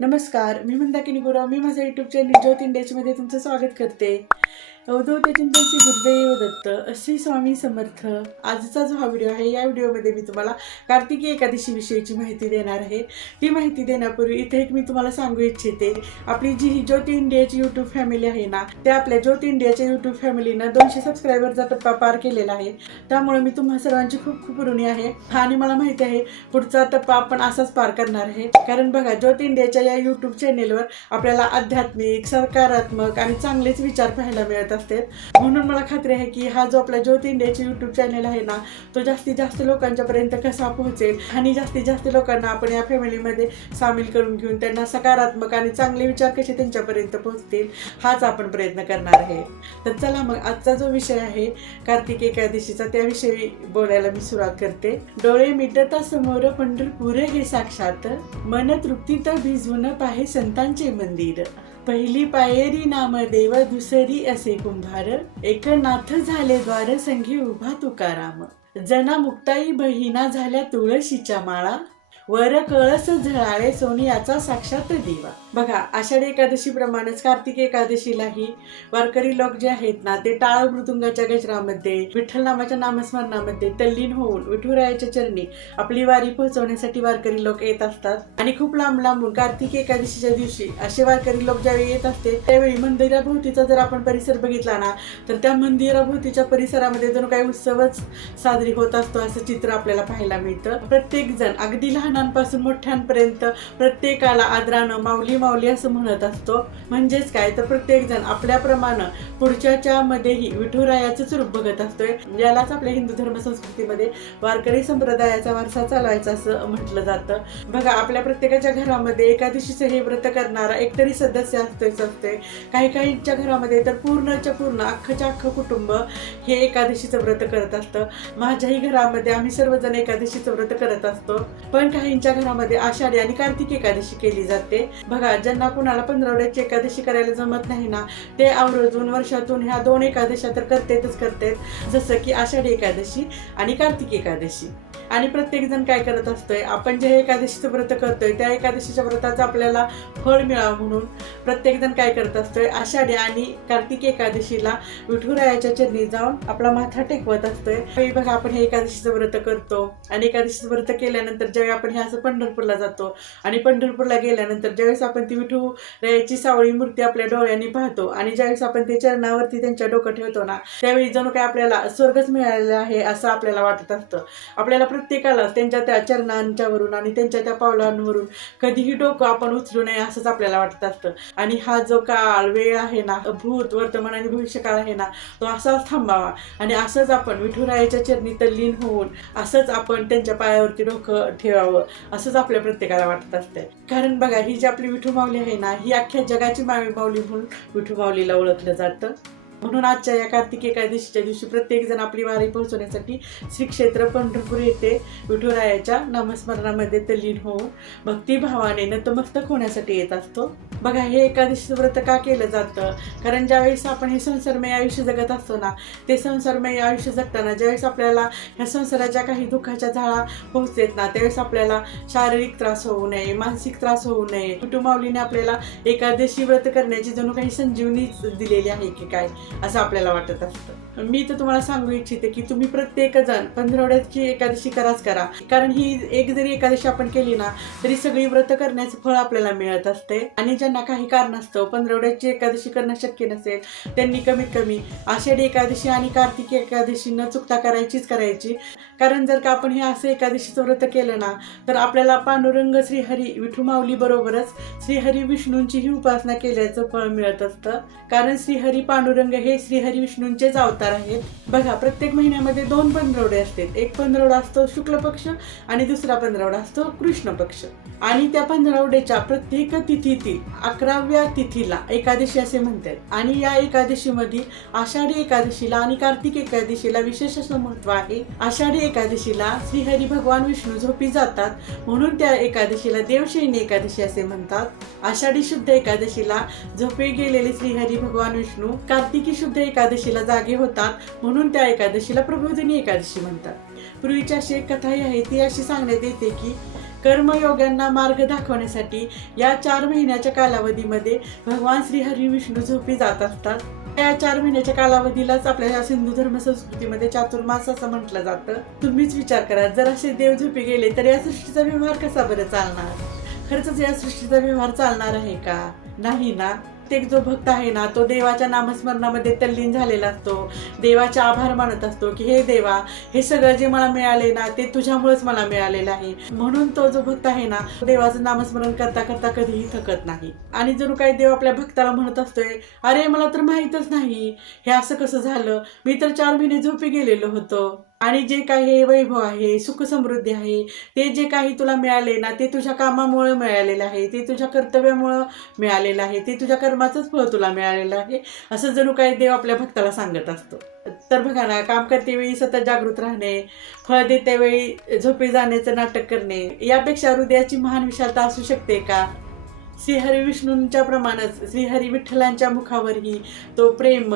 नमस्कार, मी मंदाकिनी गुराव. मी माझ्या YouTube channel ज्योत इंडियामध्ये तुमचं स्वागत करते. अवधूत चिंतनची गुरुदेव दत्त श्री स्वामी समर्थ. आजचा जो हा व्हिडिओ आहे, या व्हिडिओमध्ये मी तुम्हाला कार्तिकी एकादशी विषयीची माहिती देणार आहे. ती माहिती देण्यापूर्वी इथे एक मी तुम्हाला सांगू इच्छिते, आपली जी ही ज्योत इंडियाची यूट्यूब फॅमिली आहे ना, त्या आपल्या ज्योत इंडियाच्या यूट्यूब फॅमिलीनं 200 सबस्क्रायबरचा टप्पा पार केलेला आहे. त्यामुळे मी तुम्हा सर्वांची खूप खूप ऋणी आहे आणि मला माहिती आहे पुढचा टप्पा आपण असाच पार करणार आहे. कारण बघा, ज्योत इंडियाच्या या यूट्यूब चॅनेलवर आपल्याला आध्यात्मिक, सकारात्मक आणि चांगलेच विचार पाहायला मिळत असते. म्हणून मला खात्री आहे की हा जो आपला ज्योत इंडियाचे यूट्यूब चॅनल आहे ना, तो जास्तीत जास्त लोकांच्या पर्यंत कसा पोहोचेल आणि जास्तीत जास्त लोकांना आपण या फॅमिलीमध्ये सामील करून घेऊन त्यांना सकारात्मक आणि चांगले विचार कसे त्यांच्यापर्यंत पोहोचतील, हाच आपण प्रयत्न करणार आहे. तर चला मग, आजचा जो विषय आहे कार्तिक एकादशीचा, त्याविषयी बोलायला मी सुरुवात करते. डोळे मिटता समोर पंढरपूर हे साक्षात, मन तृप्तीत भिजवून पाहे संतांचे मंदिर. पहिली पायरी नामदेव, दुसरी असे कुंभार, एकनाथ झाले द्वार, संघी उभा तुकाराम. जना मुक्ताई बहिणा झाल्या तुळशीच्या माळा, वर कळस झळाळे सोनियाचा साक्षात दिवा. बघा, आषाढी एकादशी प्रमाणेच कार्तिक एकादशीलाही वारकरी लोक जे आहेत ना, ते टाळ मृदुंगाच्या गजरामध्ये, विठ्ठल नामाच्या नामस्मरणामध्ये तल्लीन होऊन विठुरायाच्या चरणी आपली वारी पोहोचवण्यासाठी वारकरी लोक येत असतात. आणि खूप लांब लांबून कार्तिक एकादशीच्या दिवशी असे वारकरी लोक ज्यावेळी येत असते, त्यावेळी मंदिराभोवतीचा जर आपण परिसर बघितला ना, तर त्या मंदिराभोवतीच्या परिसरामध्ये जणू काही उत्सवच साजरी होत असतो असं चित्र आपल्याला पाहायला मिळतं. प्रत्येक जण, अगदी लहानांपासून मोठ्यांपर्यंत, प्रत्येकाला आदरानं माऊली माऊली असं म्हणत असतो. म्हणजेच काय, तर प्रत्येक जण आपल्याप्रमाणे पुढच्याच्या मध्येही विठुरायाचंच रूप बघत असतोय. यालाच आपल्या हिंदू धर्म संस्कृतीमध्ये वारकरी संप्रदायाचा वारसा चालवायचा असं म्हटलं जातं. बघा, आपल्या प्रत्येकाच्या घरामध्ये एकादशीचं हे व्रत करणारा एकतरी सदस्य असतोय. काही काहींच्या घरामध्ये तर पूर्णच्या पूर्ण अख्खच्या अख्खं कुटुंब हे एकादशीचं व्रत करत असतं. माझ्याही घरामध्ये आम्ही सर्वजण एकादशीचं व्रत करत असतो. पण काहींच्या घरामध्ये आषाढी आणि कार्तिक एकादशी केली जाते. बघा, ज्यांना कुणाला पंधरवड्याची एकादशी करायला जमत नाही ना, ते आवर्जून वर्षातून ह्या 2 एकादशा तर करतात, जसं की आषाढी एकादशी आणि कार्तिक एकादशी. आणि प्रत्येक जण काय करत असतोय, आपण जे एकादशीचं व्रत करतोय त्या एकादशीच्या व्रताचं आपल्याला फळ मिळावं म्हणून प्रत्येक जण काय करत असतोय, आषाढी आणि कार्तिक एकादशीला विठुरायाच्या चरणी जाऊन आपला माथा टेकवत असतोय. बघा, आपण हे एकादशीचं व्रत करतो आणि एकादशीचं व्रत केल्यानंतर ज्यावेळी आपण हे असं पंढरपूरला जातो आणि पंढरपूरला गेल्यानंतर ज्यावेळेस आपण ती विठुरायाची सावळी मूर्ती आपल्या डोळ्यांनी पाहतो आणि ज्यावेळेस आपण ते चरणावरती त्यांच्या डोकं ठेवतो ना, त्यावेळी जणू काय आपल्याला स्वर्गच मिळालेलं आहे असं आपल्याला वाटत असतं. आपल्याला प्रत्येकाला त्यांच्या त्या चरणांच्यावरून आणि त्यांच्या त्या पावलांवरून कधीही डोकं आपण उचलू नये असंच आपल्याला वाटत असतं. आणि हा जो काळ, वेळ आहे ना, भूत, वर्तमान आणि भविष्य काळ आहे ना, तो असाच थांबावा आणि असंच आपण विठुरायाच्या चरणी तल्लीन होऊन असंच आपण त्यांच्या पायावरती डोकं ठेवावं असंच आपल्या प्रत्येकाला वाटत असते. कारण बघा, ही जी आपली विठू माऊली आहे ना, ही अख्ख्या जगाची माऊली म्हणून विठू माऊलीला ओळखलं जातं. म्हणून आजच्या या कार्तिक एकादशीच्या दिवशी प्रत्येक जण आपली वारी पोहोचवण्यासाठी श्री क्षेत्र पंढरपूर येथे विठुरायाच्या नामस्मरणामध्ये तल्लीन होऊन भक्तिभावाने नतमस्तक होण्यासाठी येत असतो. बघा, हे एकादशीचं व्रत का केलं जातं, कारण ज्यावेळेस आपण हे संसारमय आयुष्य जगत असतो ना, ते संसारमय आयुष्य जगताना ज्यावेळेस आपल्याला ह्या संसाराच्या काही दुःखाच्या झळा पोहोचतात ना, त्यावेळेस आपल्याला शारीरिक त्रास होऊ नये, मानसिक त्रास होऊ नये. विठू माऊलीने आपल्याला एकादशी व्रत करण्याची जणू काही संजीवनी दिलेली आहे की काय असं आपल्याला वाटत असतं. मी तर तुम्हाला सांगू इच्छिते की तुम्ही प्रत्येक जण पंधरवड्याची एकादशी करा. कारण ही एक जरी एकादशी आपण केली ना, तरी सगळी व्रत करण्याचं फळ आपल्याला मिळत असते. आणि ज्यांना काही कारणास्तव पंधरवड्याची एकादशी करणं शक्य नसेल, त्यांनी कमीत कमी आषाढी एकादशी आणि कार्तिकी एकादशी न चुकता करायची. कारण जर का आपण हे असं एकादशीचं व्रत केलं ना, तर आपल्याला पांडुरंग श्रीहरी विठू माऊली बरोबरच श्रीहरी विष्णूंचीही उपासना केल्याचं फळ मिळत असतं. कारण श्रीहरी पांडुरंग हे श्रीहरी विष्णूंचेच अवतार आहेत. बघा, प्रत्येक महिन्यामध्ये 2 पंधरवडे असतात. एक पंधरवडा असतो शुक्ल पक्ष आणि दुसरा पंधरवडा असतो कृष्ण पक्ष. आणि त्या पंधरवड्याच्या प्रत्येक तिथीतील 11व्या तिथीला एकादशी असे म्हणतात. आणि या एकादशीमध्ये आषाढी एकादशीला आणि कार्तिक एकादशीला विशेष असं महत्व आहे. आषाढी एकादशीला श्रीहरी भगवान विष्णू झोपी जातात म्हणून त्या एकादशीला देवशयनी एकादशी असे म्हणतात. आषाढी शुद्ध एकादशीला झोपी गेलेले श्रीहरी भगवान विष्णू कार्तिकी शुद्ध एकादशीला जागे होतात म्हणून त्या एकादशीला प्रबोधिनी एकादशी म्हणतात. पूर्वीची अशी एक कथा आहे, ती अशी सांगण्यात येते की कर्मयोग्यांना मार्ग दाखवण्यासाठी या 4 महिन्याच्या कालावधीमध्ये भगवान श्री हरी विष्णू झोपी जात असतात. या 4 महिन्याच्या कालावधीलाच आपल्या सिंधू धर्म संस्कृतीमध्ये चातुर्मास असं म्हटलं जातं. तुम्हीच विचार करा, जर असे देव झोपी गेले तर या सृष्टीचा व्यवहार कसा बरं चालणार? खरंच या सृष्टीचा व्यवहार चालणार आहे का? नाही ना. प्रत्येक जो भक्त आहे ना, तो देवाच्या नामस्मरणामध्ये तल्लीन झालेला असतो. देवाचे आभार मानत असतो की हे देवा, हे सगळं जे मला मिळाले ना ते तुझ्यामुळेच मला मिळालेलं आहे. म्हणून तो जो भक्त आहे ना, देवाचं नामस्मरण करता करता कधीही थकत नाही. आणि जर काही देव आपल्या भक्ताला म्हणत असतोय, अरे मला तर माहीतच नाही हे असं कसं झालं, मी तर 4 महिने झोपी गेलेलो होतो. आणि जे काही वैभव आहे, सुख समृद्धी आहे, ते जे काही तुला मिळाले ना ते तुझ्या कामामुळे मिळालेलं आहे, ते तुझ्या कर्तव्यामुळं मिळालेलं आहे, ते तुझ्या कर्माचंच फळ तुला मिळालेलं आहे, असं जणू काही देव आपल्या भक्ताला सांगत असतो. तर बघा ना, काम करते वेळी सतत जागृत राहणे, फळ देते वेळी झोपी जाण्याचं नाटक करणे, यापेक्षा हृदयाची महान विशालता असू शकते का? श्रीहरी विष्णूंच्या प्रमाणच श्रीहरी विठ्ठलांच्या मुखावरही तो प्रेम,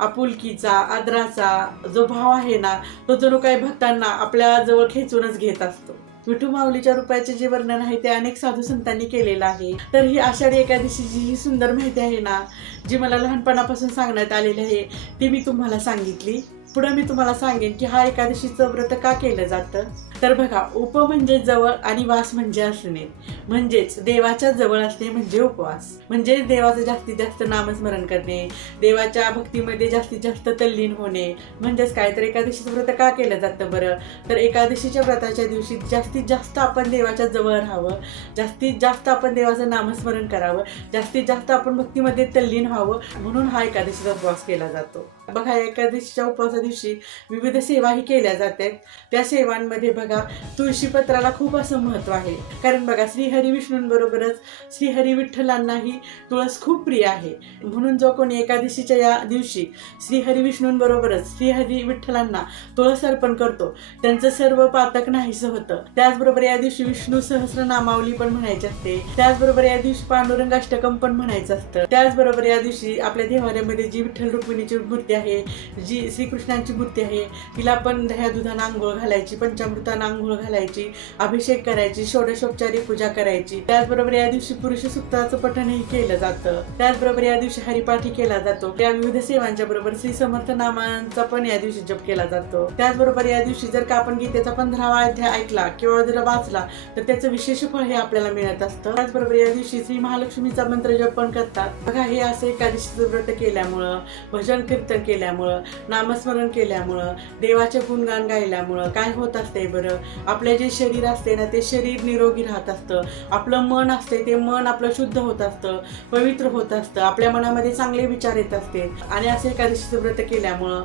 आपुलकीचा, आदराचा जो भाव आहे ना, तो जणू काही भक्तांना आपल्या जवळ खेचूनच घेत असतो. विठू माऊलीच्या रूपाचे जे वर्णन आहे ते अनेक साधू संतांनी केलेलं आहे. तर ही आषाढी एकादशीची ही सुंदर माहिती आहे ना, जी मला लहानपणापासून सांगण्यात आलेली आहे, ती मी तुम्हाला सांगितली. पुढे मी तुम्हाला सांगेन की हा एकादशीचं व्रत का केलं जातं. तर बघा, उप म्हणजे जवळ आणि वास म्हणजे असणे, म्हणजेच देवाच्या जवळ असणे म्हणजे उपवास, म्हणजे देवाचं जास्तीत जास्त नामस्मरण करणे, देवाच्या भक्तीमध्ये जास्तीत जास्त तल्लीन होणे. म्हणजेच काय, तर एकादशीचं व्रत का केलं जातं बरं? तर एकादशीच्या व्रताच्या दिवशी जास्तीत जास्त आपण देवाच्या जवळ राहावं, जास्तीत जास्त आपण देवाचं नामस्मरण करावं, जास्तीत जास्त आपण भक्तीमध्ये तल्लीन व्हावं, म्हणून हा एकादशीचा उपवास केला जातो. बघा, एकादशीच्या उपवासा दिवशी विविध सेवाही केल्या जातात. त्या सेवांमध्ये बघा, तुळशीपत्राला खूप असं महत्त्व आहे. कारण बघा, श्रीहरी विष्णूंबरोबरच श्रीहरी विठ्ठलांनाही तुळस खूप प्रिय आहे. म्हणून जो कोणी एकादशीच्या या दिवशी श्रीहरी विष्णूंबरोबरच श्रीहरी विठ्ठलांना तुळस अर्पण करतो, त्यांचं सर्व पातक नाहीसं होतं. त्याचबरोबर या दिवशी विष्णू सहस्रनामावली पण म्हणायची असते. त्याचबरोबर या दिवशी पांडुरंग अष्टकम पण म्हणायचं असतं. त्याचबरोबर या दिवशी आपल्या देवाऱ्यामध्ये जी विठ्ठल रुक्मिणीची मूर्ती आहे, जी श्रीकृष्णांची मूर्ती आहे, तिला पण दह्या दुधानं आंघोळ घालायची, पंचामृतानं आंघोळ घालायची, अभिषेक करायची, षोडशोपचारी पूजा करायची. त्याचबरोबर या दिवशी पुरुष सूक्ताचं पठणही केलं जातं. त्याचबरोबर या दिवशी हरिपाठी केला जातो. या विविध सेवांच्या बरोबर श्री समर्थ नामांचा पण या दिवशी जप केला जातो. त्याचबरोबर या दिवशी जर का आपण गीतेचा 15वा अध्याय ऐकला किंवा जर वाचला तर त्याचं विशेष फळ हे आपल्याला मिळत असतं. त्याचबरोबर या दिवशी श्री महालक्ष्मीचा मंत्र जप पण करतात. बघा, हे असं एकादशीचं व्रत केल्यामुळं, भजन कीर्तन केल्यामुळं, नामस्मरण केल्यामुळं, देवाचे गुणगान गायल्यामुळं काय होत असते बरं? आपले जे शरीर असते ना, ते शरीर निरोगी राहत असतं. आपलं मन असते ते मन आपलं शुद्ध होत असतं, पवित्र होत असतं. आपल्या मनामध्ये चांगले विचार येत असते. आणि असं एकादशीचं व्रत केल्यामुळं,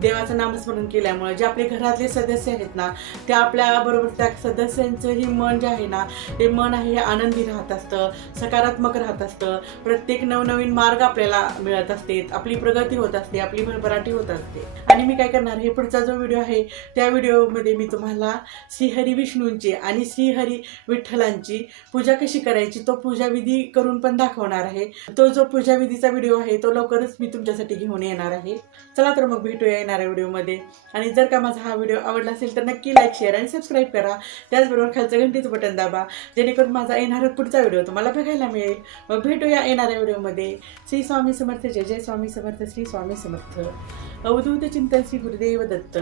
देवाचं नामस्मरण केल्यामुळं जे आपले घरातले सदस्य आहेत ना, त्या आपल्या बरोबर त्या सदस्यांचंही मन जे आहे ना, ते मन आहे आनंदी राहत असतं, सकारात्मक राहत असतं. प्रत्येक नवनवीन मार्ग आपल्याला मिळत असते, आपली प्रगती होत असते, आपली भरभराटी होत असते. आणि मी काय करणार, हे पुढचा जो व्हिडिओ आहे त्या व्हिडिओमध्ये मी तुम्हाला श्रीहरी विष्णूंची आणि श्रीहरी विठ्ठलांची पूजा कशी करायची तो पूजाविधी करून पण दाखवणार आहे. तो जो पूजाविधीचा व्हिडिओ आहे तो लवकरच मी तुमच्यासाठी घेऊन येणार आहे. चला तर मग भेटूया येणाऱ्या व्हिडिओमध्ये. आणि जर का माझा हा व्हिडिओ आवडला असेल तर नक्की लाईक, शेअर आणि सबस्क्राईब करा. त्याचबरोबर खालचं घंटीचं बटन दाबा, जेणेकरून माझा येणारा पुढचा व्हिडिओ तुम्हाला बघायला मिळेल. मग भेटूया येणाऱ्या व्हिडिओमध्ये. श्री स्वामी समर्थ. जय जय स्वामी समर्थ. श्री स्वामी समर्थ. अवधूत चिंतन. श्री गुरुदेव दत्त.